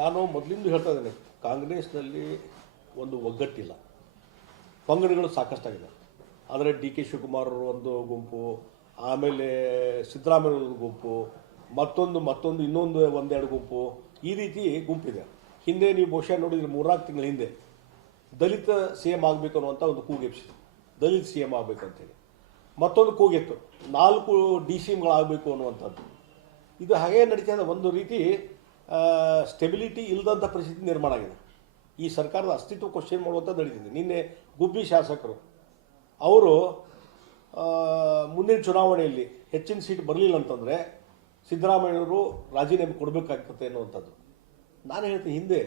ನಾನು ಮೊದಲಿಂದ ಹೇಳ್ತಾ ಇದ್ದೇನೆ, ಕಾಂಗ್ರೆಸ್ನಲ್ಲಿ ಒಂದು ಒಗ್ಗಟ್ಟಿಲ್ಲ. ಪಂಗಡಗಳು ಸಾಕಷ್ಟಾಗಿದೆ. ಆದರೆ ಡಿ ಕೆ ಶಿವಕುಮಾರ್ ಒಂದು ಗುಂಪು, ಆಮೇಲೆ ಸಿದ್ದರಾಮಯ್ಯ ಒಂದು ಗುಂಪು, ಮತ್ತೊಂದು ಮತ್ತೊಂದು, ಇನ್ನೊಂದು ಒಂದೆರಡು ಗುಂಪು, ಈ ರೀತಿ ಗುಂಪಿದೆ. ಹಿಂದೆ ನೀವು ಬಹುಶಃ ನೋಡಿದ್ರೆ ಮೂರ್ನಾಲ್ಕು ತಿಂಗಳ ಹಿಂದೆ ದಲಿತ ಸಿ ಎಂ ಆಗಬೇಕು ಅನ್ನುವಂಥ ಒಂದು ಕೂಗೆಪ್ಸಿದೆ ದಲಿತ ಸಿ ಎಂ ಆಗಬೇಕಂತೇಳಿ. ಮತ್ತೊಂದು ಕೂಗಿತ್ತು. ನಾಲ್ಕು ಡಿ ಸಿ ಎಮ್ಗಳಾಗಬೇಕು ಅನ್ನುವಂಥದ್ದು. ಇದು ಹಾಗೇ ನಡೀತಾ ಇದೆ. ಒಂದು ರೀತಿ ಸ್ಟೆಬಿಲಿಟಿ ಇಲ್ಲದಂಥ ಪರಿಸ್ಥಿತಿ ನಿರ್ಮಾಣ ಆಗಿದೆ. ಈ ಸರ್ಕಾರದ ಅಸ್ತಿತ್ವ ಕ್ವಶನ್ ಮಾಡುವಂಥ ನಡೀತಿದೆ. ನಿನ್ನೆ ಗುಬ್ಬಿ ಶಾಸಕರು, ಅವರು ಮುಂದಿನ ಚುನಾವಣೆಯಲ್ಲಿ ಹೆಚ್ಚಿನ ಸೀಟ್ ಬರಲಿಲ್ಲ ಅಂತಂದರೆ ಸಿದ್ದರಾಮಯ್ಯವರು ರಾಜೀನಾಮೆ ಕೊಡಬೇಕಾಗ್ತದೆ ಅನ್ನುವಂಥದ್ದು. ನಾನು ಹೇಳ್ತೀನಿ, ಹಿಂದೆ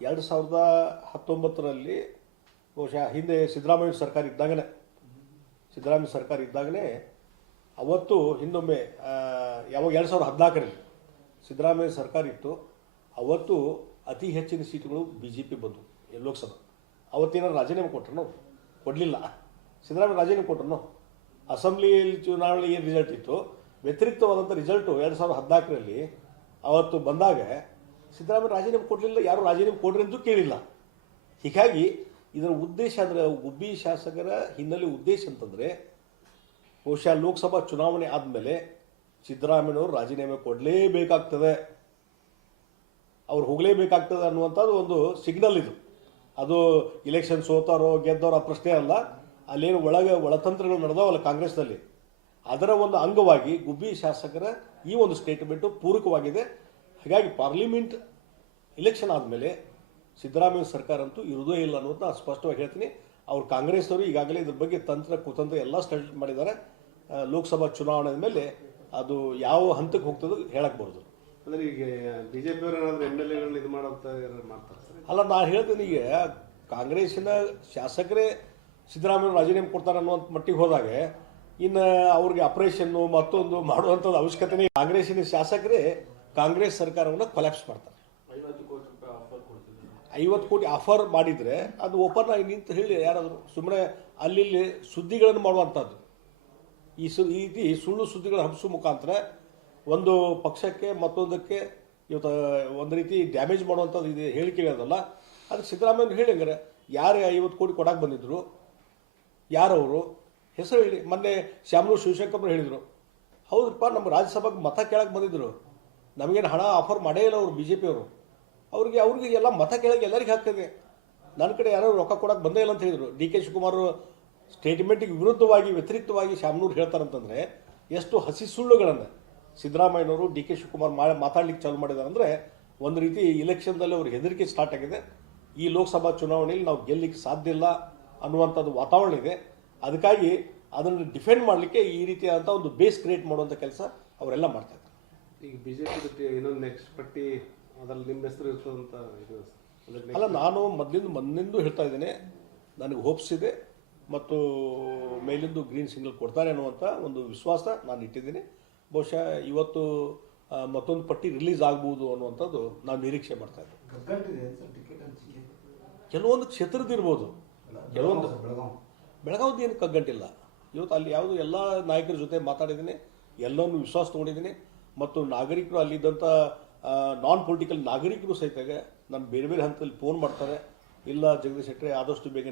ಎರಡು ಸಾವಿರದ ಹತ್ತೊಂಬತ್ತರಲ್ಲಿ ಬಹುಶಃ ಹಿಂದೆ ಸಿದ್ದರಾಮಯ್ಯ ಸರ್ಕಾರ ಇದ್ದಾಗಲೇ ಸಿದ್ದರಾಮಯ್ಯ ಸರ್ಕಾರ ಇದ್ದಾಗಲೇ ಅವತ್ತು ಹಿಂದೊಮ್ಮೆ ಯಾವಾಗ ಎರಡು ಸಾವಿರದ ಹದಿನಾಲ್ಕರಲ್ಲಿ ಸಿದ್ದರಾಮಯ್ಯ ಸರ್ಕಾರ ಇತ್ತು, ಅವತ್ತು ಅತಿ ಹೆಚ್ಚಿನ ಸೀಟುಗಳು ಬಿ ಜೆ ಪಿ ಬಂದವು ಲೋಕಸಭೆ. ಅವತ್ತೇನಾರು ರಾಜೀನಾಮೆ ಕೊಟ್ಟರು ಕೊಡಲಿಲ್ಲ. ಸಿದ್ದರಾಮಯ್ಯ ರಾಜೀನಾಮೆ ಕೊಟ್ಟರು ಅಸೆಂಬ್ಲಿಯಲ್ಲಿ ಚುನಾವಣೆ ಏನು ರಿಸಲ್ಟ್ ಇತ್ತು? ವ್ಯತಿರಿಕ್ತವಾದಂಥ ರಿಸಲ್ಟು ಎರಡು ಸಾವಿರದ ಹದಿನಾಲ್ಕರಲ್ಲಿ ಅವತ್ತು ಬಂದಾಗ ಸಿದ್ದರಾಮಯ್ಯ ರಾಜೀನಾಮೆ ಕೊಡಲಿಲ್ಲ, ಯಾರು ರಾಜೀನಾಮೆ ಕೊಡ್ರಿ ಅಂತೂ ಕೇಳಿಲ್ಲ. ಹೀಗಾಗಿ ಇದರ ಉದ್ದೇಶ ಅಂದರೆ ಗುಬ್ಬಿ ಶಾಸಕರ ಹಿನ್ನೆಲೆ ಉದ್ದೇಶ ಅಂತಂದರೆ, ಬಹುಶಃ ಲೋಕಸಭಾ ಚುನಾವಣೆ ಆದಮೇಲೆ ಸಿದ್ದರಾಮಯ್ಯನವರು ರಾಜೀನಾಮೆ ಕೊಡಲೇಬೇಕಾಗ್ತದೆ. ಅವ್ರು ಹೋಗಲೇಬೇಕಾಗ್ತದೆ ಅನ್ನುವಂಥದ್ದು ಒಂದು ಸಿಗ್ನಲ್ ಇದು. ಅದು ಇಲೆಕ್ಷನ್ ಸೋತಾರೋ, ಗೆದ್ದೋರೋ ಪ್ರಶ್ನೆ ಅಲ್ಲ. ಅಲ್ಲೇನು ಒಳಗೆ ಒಳತಂತ್ರಗಳು ನಡೆದವಲ್ಲ ಕಾಂಗ್ರೆಸ್ನಲ್ಲಿ. ಅದರ ಒಂದು ಅಂಗವಾಗಿ ಗುಬ್ಬಿ ಶಾಸಕರ ಈ ಒಂದು ಸ್ಟೇಟ್ಮೆಂಟು ಪೂರಕವಾಗಿದೆ. ಹಾಗಾಗಿ ಪಾರ್ಲಿಮೆಂಟ್ ಇಲೆಕ್ಷನ್ ಆದಮೇಲೆ ಸಿದ್ದರಾಮಯ್ಯ ಸರ್ಕಾರ ಅಂತೂ ಇರುವುದೇ ಇಲ್ಲ ಅನ್ನೋದು ನಾನು ಸ್ಪಷ್ಟವಾಗಿ ಹೇಳ್ತೀನಿ. ಅವ್ರು ಕಾಂಗ್ರೆಸ್ನವರು ಈಗಾಗಲೇ ಇದ್ರ ಬಗ್ಗೆ ತಂತ್ರ ಕುತಂತ್ರ ಎಲ್ಲ ಸ್ಟಡಿ ಮಾಡಿದ್ದಾರೆ. ಲೋಕಸಭಾ ಚುನಾವಣೆ ಮೇಲೆ ಅದು ಯಾವ ಹಂತಕ್ಕೆ ಹೋಗ್ತದೋ ಹೇಳಕ್ಕೆ ಬರೋದು ಅಂದ್ರೆ ಈಗ ಬಿಜೆಪಿ ಅವರು ಏನಾದ್ರು ಎಂ ಎಲ್ ಎಗಳನ್ನ ಇದು ಮಾಡೋಂತ ಮಾಡ್ತಾರೆ ಸರ್? ಅಲ್ಲ ನಾನು ಹೇಳ್ತೀನಿ ಈಗ ಕಾಂಗ್ರೆಸ್ಸಿನ ಶಾಸಕರೇ ಸಿದ್ದರಾಮಯ್ಯ ರಾಜೀನಾಮೆ ಕೊಡ್ತಾರೆ ಅನ್ನುವಂಥ ಮಟ್ಟಿಗೆ ಹೋದಾಗ ಇನ್ನು ಅವ್ರಿಗೆ ಆಪರೇಷನ್ನು ಮತ್ತೊಂದು ಮಾಡುವಂಥದ್ದು ಅವಶ್ಯಕತೆನೇ ಕಾಂಗ್ರೆಸ್ಸಿನ ಶಾಸಕರೇ ಕಾಂಗ್ರೆಸ್ ಸರ್ಕಾರವನ್ನು ಕೊಲ್ಯಾಪ್ಸ್ ಮಾಡ್ತಾರೆ. ಐವತ್ತು ಕೋಟಿ ಆಫರ್ ಮಾಡಿದರೆ ಅದು ಓಪನ್ ಆಗಿ ನಿಂತು ಹೇಳಿ ಯಾರಾದರೂ ಸುಮ್ಮನೆ ಅಲ್ಲಿ ಇಲ್ಲಿ ಸುದ್ದಿಗಳನ್ನು ಮಾಡುವಂಥದ್ದು. ಈ ಸು ಈ ರೀತಿ ಸುಳ್ಳು ಸುದ್ದಿಗಳ ಹಬ್ಬಿಸೋ ಮುಖಾಂತರ ಒಂದು ಪಕ್ಷಕ್ಕೆ ಮತ್ತೊಂದಕ್ಕೆ ಇವತ್ತು ಒಂದು ರೀತಿ ಡ್ಯಾಮೇಜ್ ಮಾಡುವಂಥದ್ದು ಇದು ಹೇಳಿಕೆಗಳದಲ್ಲ ಅದಕ್ಕೆ ಸಿದ್ದರಾಮಯ್ಯ ಹೇಳಿ ಹಂಗಾರೆ, ಯಾರು ಐವತ್ತು ಕೋಟಿ ಕೊಡಕ್ಕೆ ಬಂದಿದ್ದರು ಯಾರವರು? ಹೆಸರು ಹೇಳಿ. ಮೊನ್ನೆ ಶ್ಯಾಮಲು ಶಿವಶಂಕರ್ ಹೇಳಿದರು. ಹೌದಪ್ಪ ನಮ್ಮ ರಾಜ್ಯಸಭೆಗೆ ಮತ ಕೇಳಕ್ಕೆ ಬಂದಿದ್ದರು ನಮಗೇನು ಹಣ ಆಫರ್ ಮಾಡೇ ಇಲ್ಲ ಅವರು ಬಿ ಜೆ ಪಿಯವರು ಅವ್ರಿಗೆ ಅವ್ರಿಗೆ ಎಲ್ಲ ಮತ ಕೇಳಕ್ಕೆ ಎಲ್ಲರಿಗೆ ಹಾಕ್ತಿದೆ ನನ್ನ ಕಡೆ ಯಾರು ರೊಕ್ಕ ಕೊಡಕ್ಕೆ ಬಂದೇ ಇಲ್ಲ ಅಂತ ಹೇಳಿದರು. ಡಿ ಕೆ ಶಿವಕುಮಾರ್ ಸ್ಟೇಟ್ಮೆಂಟಿಗೆ ವಿರುದ್ಧವಾಗಿ ವ್ಯತಿರಿಕ್ತವಾಗಿ ಶಾಮನೂರು ಹೇಳ್ತಾರಂತಂದರೆ ಎಷ್ಟು ಹಸಿ ಸುಳ್ಳುಗಳನ್ನು ಸಿದ್ದರಾಮಯ್ಯನವರು ಡಿ ಕೆ ಶಿವಕುಮಾರ್ ಮಾ ಮಾತಾಡ್ಲಿಕ್ಕೆ ಚಾಲು ಮಾಡಿದ್ದಾರೆ ಅಂದರೆ ಒಂದು ರೀತಿ ಇಲೆಕ್ಷನ್ದಲ್ಲಿ ಅವ್ರ ಹೆದರಿಕೆ ಸ್ಟಾರ್ಟ್ ಆಗಿದೆ. ಈ ಲೋಕಸಭಾ ಚುನಾವಣೆಯಲ್ಲಿ ನಾವು ಗೆಲ್ಲಲಿಕ್ಕೆ ಸಾಧ್ಯ ಇಲ್ಲ ಅನ್ನುವಂಥದ್ದು ವಾತಾವರಣ ಇದೆ. ಅದಕ್ಕಾಗಿ ಅದನ್ನು ಡಿಫೆಂಡ್ ಮಾಡಲಿಕ್ಕೆ ಈ ರೀತಿಯಾದಂಥ ಒಂದು ಬೇಸ್ ಕ್ರಿಯೇಟ್ ಮಾಡುವಂಥ ಕೆಲಸ ಅವರೆಲ್ಲ ಮಾಡ್ತಾರೆ ಈಗ ಬಿ ಜೆ ಪಿ ಜೊತೆ ಇನ್ನೊಂದು ನೆಕ್ಸ್ಟ್ ಪಟ್ಟಿ ಅದರಲ್ಲಿ ನಿಮ್ಮ ಹೆಸರು ಇರ್ತದಂತ ಇದು ಅಲ್ಲ ನಾನು ಮೊದಲಿಂದ ಮೊದಲಿಂದ ಹೇಳ್ತಾ ಇದ್ದೀನಿ ನನಗೆ ಹೋಪ್ಸ್ ಇದೆ. ಮತ್ತು ಮೇಲಿಂದು ಗ್ರೀನ್ ಸಿಗ್ನಲ್ ಕೊಡ್ತಾರೆ ಅನ್ನುವಂಥ ಒಂದು ವಿಶ್ವಾಸ ನಾನು ಇಟ್ಟಿದ್ದೀನಿ. ಬಹುಶಃ ಇವತ್ತು ಮತ್ತೊಂದು ಪಟ್ಟಿ ರಿಲೀಸ್ ಆಗ್ಬೋದು ಅನ್ನುವಂಥದ್ದು ನಾನು ನಿರೀಕ್ಷೆ ಮಾಡ್ತಾ ಇದ್ದೀವಿ. ಕೆಲವೊಂದು ಕ್ಷೇತ್ರದಿರ್ಬೋದು ಕೆಲವೊಂದು ಬೆಳಗಾವಿ. ಬೆಳಗಾವಿದು ಏನು ಕಗ್ಗಂಟಿಲ್ಲ. ಇವತ್ತು ಅಲ್ಲಿ ಯಾವುದು ಎಲ್ಲ ನಾಯಕರ ಜೊತೆ ಮಾತಾಡಿದ್ದೀನಿ ಎಲ್ಲವನ್ನು ವಿಶ್ವಾಸ ತೊಗೊಂಡಿದ್ದೀನಿ. ಮತ್ತು ನಾಗರಿಕರು ಅಲ್ಲಿದ್ದಂಥ ನಾನ್ ಪೊಲಿಟಿಕಲ್ ನಾಗರಿಕರು ಸಹಿತ ನಾನು ಬೇರೆ ಬೇರೆ ಹಂತದಲ್ಲಿ ಫೋನ್ ಮಾಡ್ತಾರೆ. ಇಲ್ಲ ಜಗದೀಶ್ ಶೆಟ್ಟರೆ ಆದಷ್ಟು ಬೇಗ